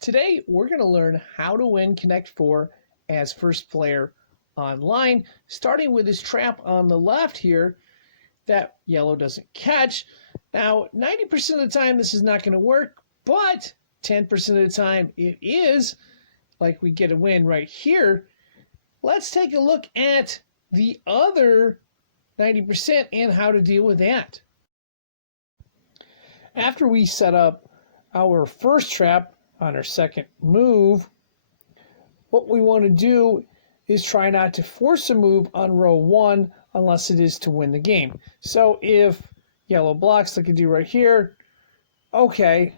Today, we're going to learn how to win Connect 4 as first player online, starting with this trap on the left here that yellow doesn't catch. Now, 90% of the time, this is not going to work, but 10% of the time, it is, like we get a win right here. Let's take a look at the other 90% and how to deal with that. After we set up our first trap on our second move, what we want to do is try not to force a move on row 1 unless it is to win the game. So if yellow blocks like I do right here, okay,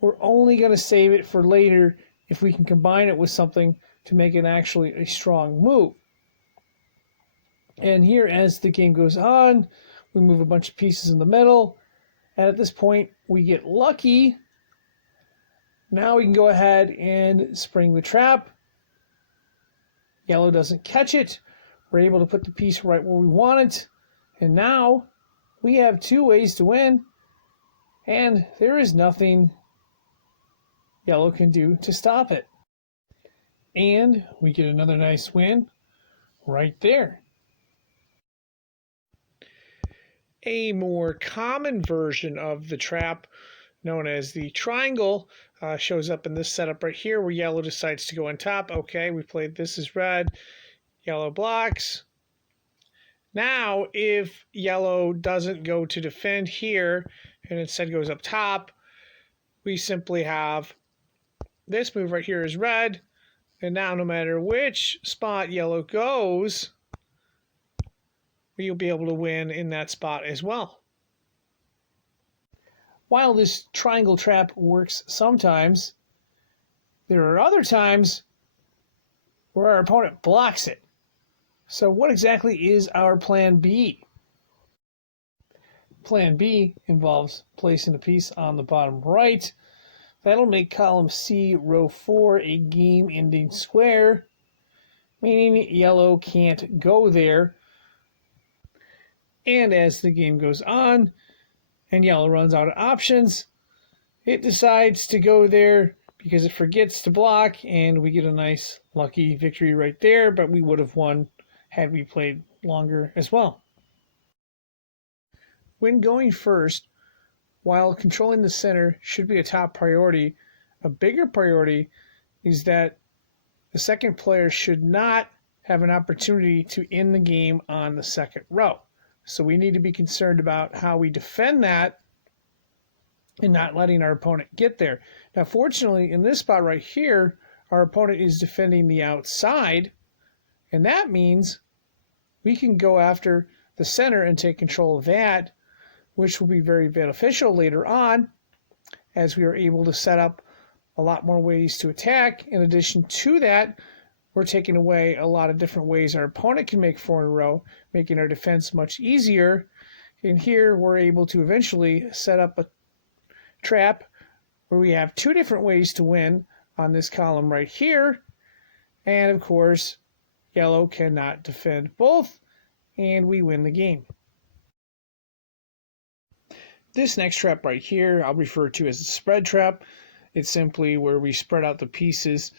we're only going to save it for later if we can combine it with something to make it actually a strong move. And here, as the game goes on, we move a bunch of pieces in the middle, and at this point we get lucky. Now we can go ahead and spring the trap. Yellow doesn't catch it. We're able to put the piece right where we want it. And now we have two ways to win. And there is nothing yellow can do to stop it. And we get another nice win right there. A more common version of the trap, known as the triangle, shows up in this setup right here where yellow decides to go on top. Okay, we played this as red. Yellow blocks. Now, if yellow doesn't go to defend here and instead goes up top, we simply have this move right here is red. And now no matter which spot yellow goes, we'll be able to win in that spot as well. While this triangle trap works sometimes, there are other times where our opponent blocks it. So what exactly is our plan B? Plan B involves placing a piece on the bottom right. That'll make column C, row 4, a game-ending square, meaning yellow can't go there. And as the game goes on and yellow runs out of options, it decides to go there because it forgets to block, and we get a nice lucky victory right there, but we would have won had we played longer as well. When going first, while controlling the center should be a top priority, a bigger priority is that the second player should not have an opportunity to end the game on the second row. So we need to be concerned about how we defend that and not letting our opponent get there. Now, fortunately, in this spot right here, our opponent is defending the outside, and that means we can go after the center and take control of that, which will be very beneficial later on as we are able to set up a lot more ways to attack. In addition to that, we're taking away a lot of different ways our opponent can make 4 in a row, making our defense much easier. And here we're able to eventually set up a trap where we have 2 different ways to win on this column right here. And of course, yellow cannot defend both, and we win the game. This next trap right here, I'll refer to as the spread trap. It's simply where we spread out the pieces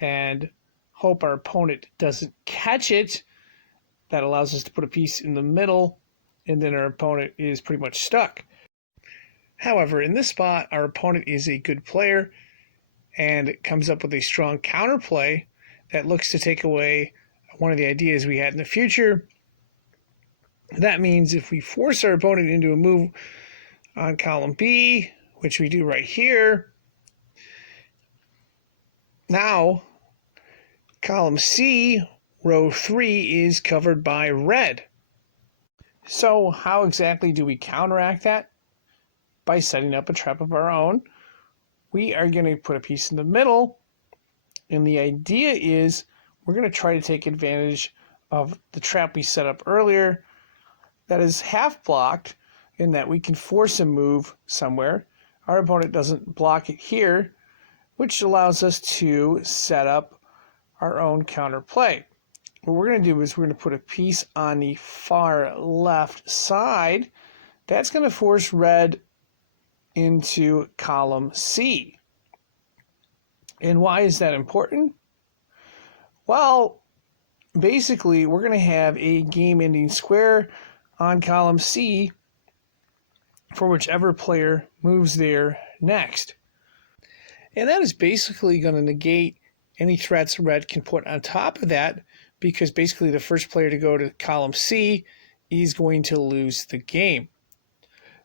and hope our opponent doesn't catch it. That allows us to put a piece in the middle, and then our opponent is pretty much stuck. However, in this spot, our opponent is a good player and comes up with a strong counterplay that looks to take away one of the ideas we had in the future. That means if we force our opponent into a move on column B, which we do right here, now column C, row 3, is covered by red. So how exactly do we counteract that? By setting up a trap of our own. We are going to put a piece in the middle, and the idea is we're going to try to take advantage of the trap we set up earlier that is half blocked, in that we can force a move somewhere. Our opponent doesn't block it here, which allows us to set up our own counter play. What we're going to do is we're going to put a piece on the far left side. That's going to force red into column C. And why is that important? Well, basically, we're going to have a game-ending square on column C for whichever player moves there next. And that is basically going to negate any threats red can put on top of that, because basically the first player to go to column C is going to lose the game.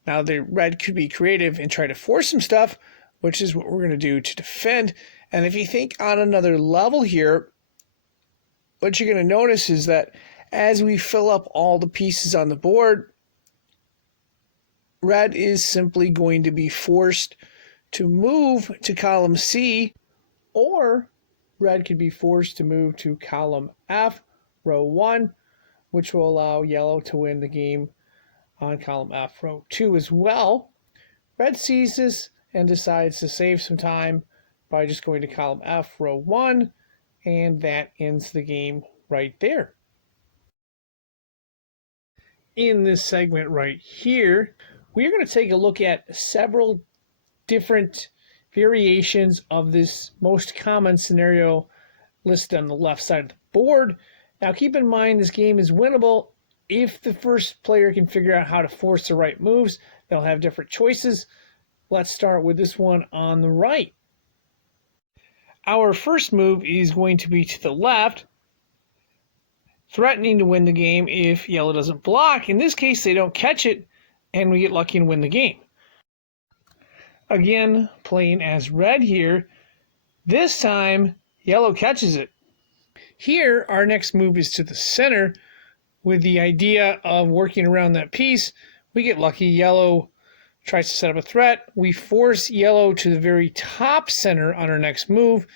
Now, the red could be creative and try to force some stuff, which is what we're going to do to defend. And if you think on another level here, what you're going to notice is that as we fill up all the pieces on the board, red is simply going to be forced to move to column C, or red could be forced to move to column F, row 1, which will allow yellow to win the game on column F, row 2 as well. Red sees this and decides to save some time by just going to column F, row 1, and that ends the game right there. In this segment right here, we're going to take a look at several different variations of this most common scenario listed on the left side of the board. Now, keep in mind this game is winnable if the first player can figure out how to force the right moves. They'll have different choices. Let's start with this one on the right. Our first move is going to be to the left, threatening to win the game if yellow doesn't block. In this case, they don't catch it, and we get lucky and win the game. Again, playing as red here. This time, yellow catches it. Here, our next move is to the center with the idea of working around that piece. We get lucky. Yellow tries to set up a threat. We force yellow to the very top center on our next move.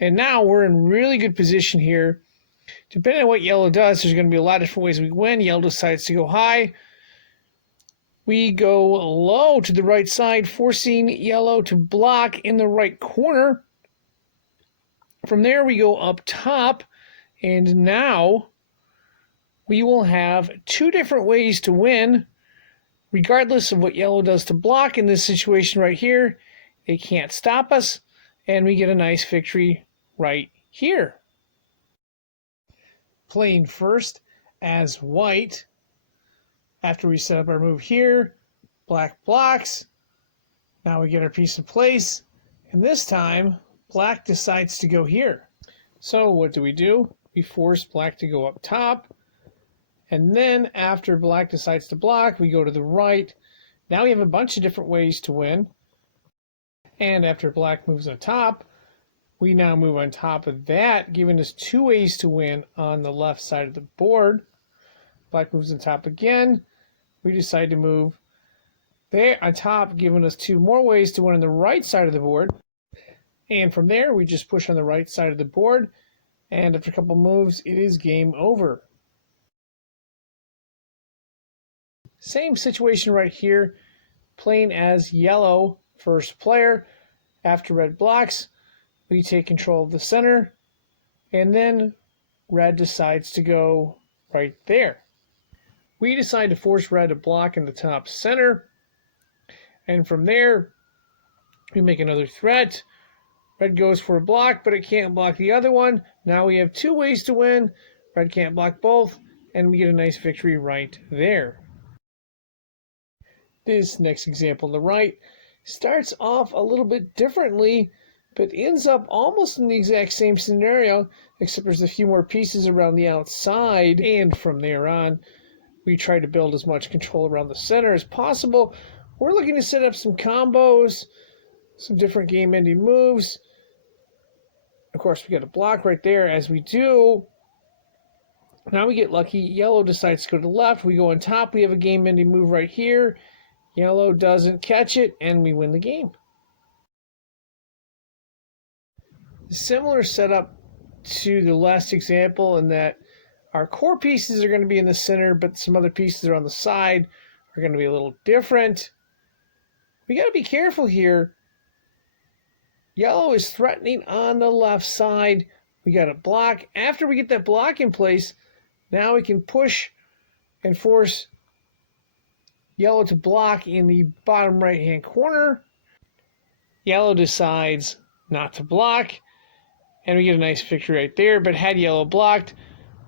And now we're in really good position here. Depending on what yellow does, there's going to be a lot of different ways we win. Yellow decides to go high. We go low to the right side, forcing yellow to block in the right corner. From there, we go up top. And now we will have two different ways to win, regardless of what yellow does to block. In this situation right here, they can't stop us, and we get a nice victory right here. Playing first as white, after we set up our move here, black blocks. Now we get our piece in place, and this time black decides to go here. So what do? We force black to go up top, and then after black decides to block, we go to the right. Now we have a bunch of different ways to win. And after black moves on top, we now move on top of that, giving us two ways to win on the left side of the board. Black moves on top again. We decide to move there on top, giving us two more ways to win on the right side of the board. And from there, we just push on the right side of the board. And after a couple moves, it is game over. Same situation right here, playing as yellow first player. After red blocks, we take control of the center, and then red decides to go right there. We decide to force red to block in the top center, and from there, we make another threat. Red goes for a block, but it can't block the other one. Now we have two ways to win. Red can't block both, and we get a nice victory right there. This next example on the right starts off a little bit differently, but ends up almost in the exact same scenario, except there's a few more pieces around the outside, and from there on, we try to build as much control around the center as possible. We're looking to set up some combos, some different game-ending moves. Of course, we got a block right there as we do. Now we get lucky. Yellow decides to go to the left. We go on top. We have a game-ending move right here. Yellow doesn't catch it, and we win the game. Similar setup to the last example in that our core pieces are going to be in the center, but some other pieces are on the side are going to be a little different. We got to be careful here. Yellow is threatening on the left side. We got a block. After we get that block in place, now we can push and force yellow to block in the bottom right-hand corner. Yellow decides not to block, and we get a nice victory right there. But had yellow blocked,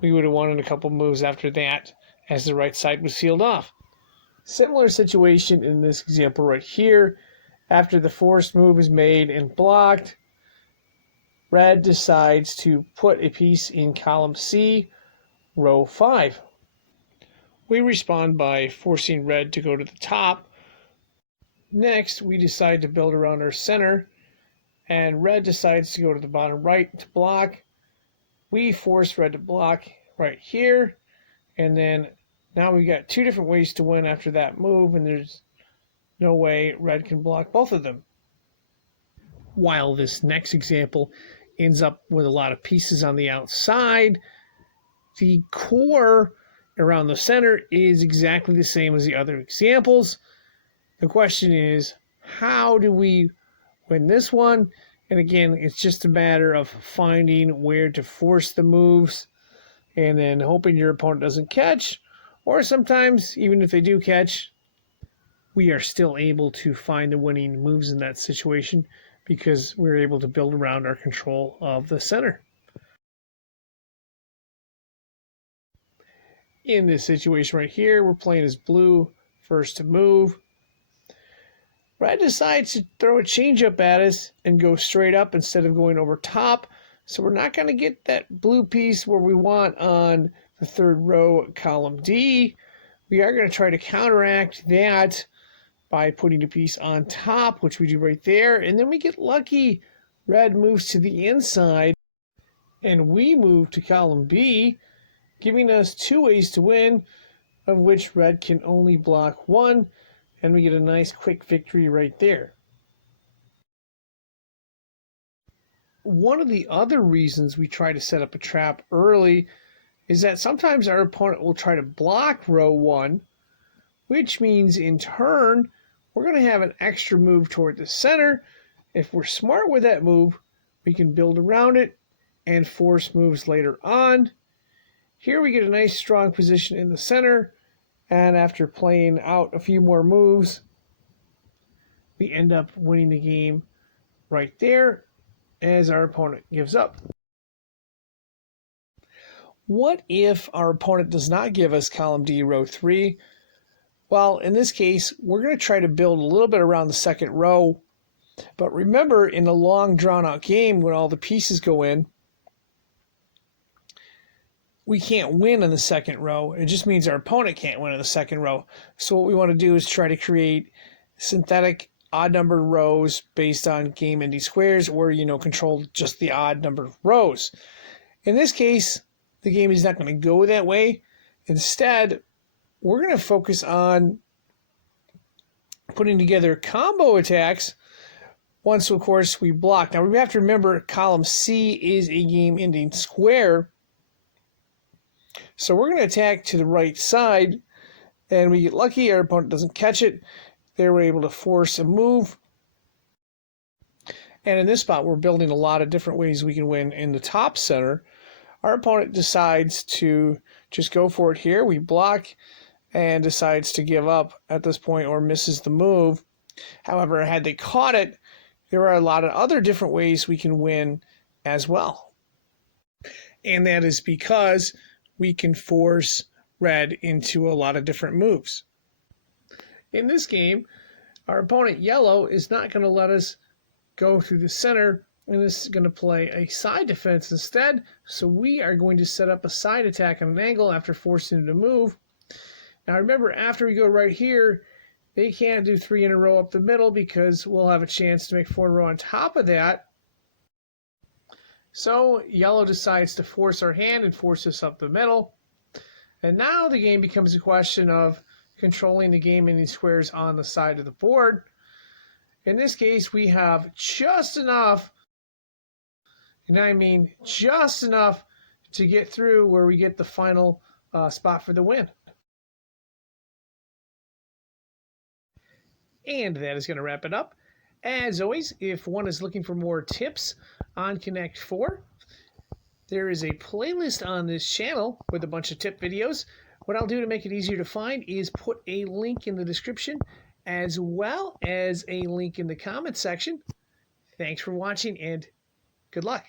we would have won in a couple moves after that, as the right side was sealed off. Similar situation in this example right here. After the forced move is made and blocked, red decides to put a piece in column C, row 5. We respond by forcing red to go to the top. Next, we decide to build around our center, and red decides to go to the bottom right to block. We force red to block right here, and then now we've got two different ways to win after that move, and there's no way red can block both of them. While this next example ends up with a lot of pieces on the outside, the core around the center is exactly the same as the other examples. The question is, how do we win this one? And again, it's just a matter of finding where to force the moves and then hoping your opponent doesn't catch, or sometimes even if they do catch, we are still able to find the winning moves in that situation because we're able to build around our control of the center. In this situation right here, we're playing as blue first to move. Red decides to throw a changeup at us and go straight up instead of going over top. So we're not going to get that blue piece where we want on the third row, column D. We are going to try to counteract that by putting a piece on top, which we do right there. And then we get lucky. Red moves to the inside, and we move to column B, giving us two ways to win, of which red can only block one, and we get a nice quick victory right there. One of the other reasons we try to set up a trap early is that sometimes our opponent will try to block row 1, which means in turn we're going to have an extra move toward the center. If we're smart with that move, we can build around it and force moves later on. Here we get a nice strong position in the center, and after playing out a few more moves, we end up winning the game right there as our opponent gives up. What if our opponent does not give us column D, row 3? Well, in this case, we're going to try to build a little bit around the second row. But remember, in a long, drawn-out game, when all the pieces go in, we can't win in the second row. It just means our opponent can't win in the second row. So what we want to do is try to create synthetic odd-numbered rows based on game-ending squares, or, control just the odd-numbered rows. In this case, the game is not going to go that way. Instead, we're going to focus on putting together combo attacks once, of course, we block. Now, we have to remember column C is a game-ending square. So we're going to attack to the right side, and we get lucky. Our opponent doesn't catch it. They were able to force a move. And in this spot, we're building a lot of different ways we can win in the top center. Our opponent decides to just go for it here. We block and decides to give up at this point or misses the move. However, had they caught it, there are a lot of other different ways we can win as well. And that is because we can force red into a lot of different moves. In this game, our opponent yellow is not going to let us go through the center, and this is going to play a side defense instead. So we are going to set up a side attack at an angle after forcing him to move. Now remember, after we go right here, they can't do 3 in a row up the middle because we'll have a chance to make 4 in a row on top of that. So yellow decides to force our hand and force us up the middle. And now the game becomes a question of controlling the game-ending squares on the side of the board. In this case, we have just enough, and I mean just enough, to get through where we get the final spot for the win. And that is going to wrap it up. As always, if one is looking for more tips on Connect 4, there is a playlist on this channel with a bunch of tip videos. What I'll do to make it easier to find is put a link in the description as well as a link in the comment section. Thanks for watching and good luck.